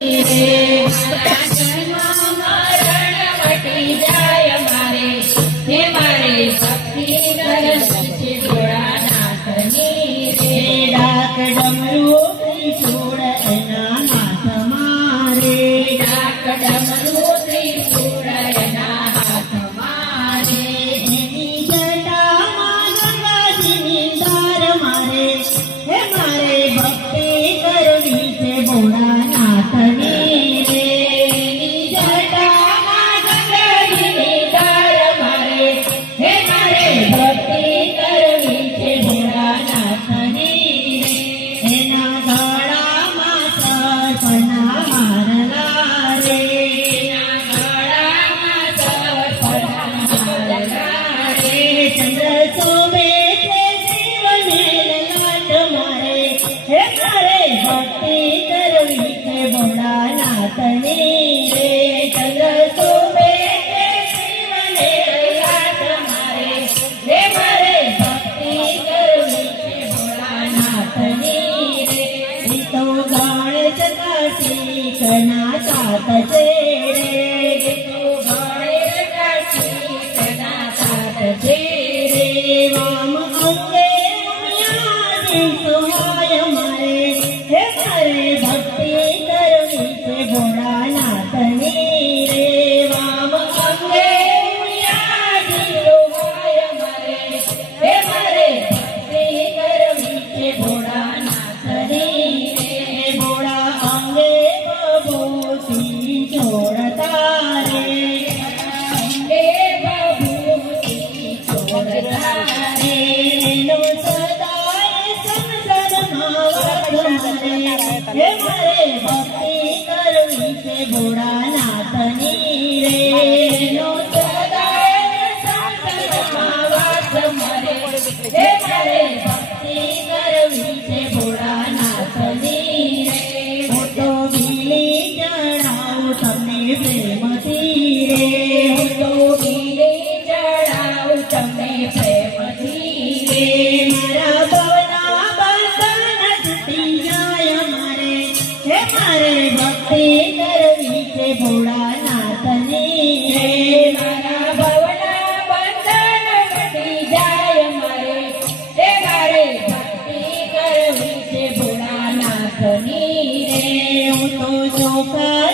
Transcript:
મરણ વટી જાય મારે હે મારે ભક્તિ કરવી છે ભોળાનાથની રે ડાક ડમરૂ ત્રિશૂળ એના હાથ મારે ડાક ડમરૂ ત્રિશૂળ એના હાથ મારે એની જટામાં ગંગાજીની ધાર મારે હે મારે ભક્તિ કરવી છે ભોળાનાથની રે એની જટામાં ગંગાજીની ધાર મારે હે મારે ભક્તિ કરવી છે ભોળાનાથની રે એના ગળામાં સર્પના હારલા રે એના ગળામાં સર્પના હારલા રે ચંદ્ર શોભે છે શિવને લલાટ મારે હે મારે ભક્તિ કરવી છે ભોળાનાથની રે ચંદ્ર શોભે છે શિવને લલાટ મારે હે મારે ભક્તિ કરવી છે ભોળાનાથની રે ઈ તો ગણેશ કાશી કના સાત છે રે તો ગણેશ કાશી કના સાત છે રે વામ અંગે ઉમિયાજી સહાય મારે હે મારે ભક્તિ કરવી છે ભોળાનાથની રે વામ અંગે ઉમિયાજી લોહાય મારે હે મારે ભક્તિ કરવી છે ભોળાનાથની રે ભોળા અંગે બબૂતી જોડતા રે અંગે બબૂતી છોડતા રે એનો સદાય સંસારમાં વાસ મારે હે મારે ભક્તિ કરવી છે ભોળાનાથની રે એનો સદાય સંસારમાં વાસ મારે હે મારે ભક્તિ કરવી છે ભોળાનાથની રે હું તો બીલી ચડાવું તમને પ્રેમથી રે હું તો ગીરી ચડાવું તમને પ્રેમથી રે મારા ભવના બંધન તૂટી જાય મારે હે મારે ભક્તિ કરવી છે ભોળાનાથની રે મારા ભવના બંધન તૂટી જાય મારે હે મારે ભક્તિ કરવી છે ભોળાનાથની રે હું તો ચોખા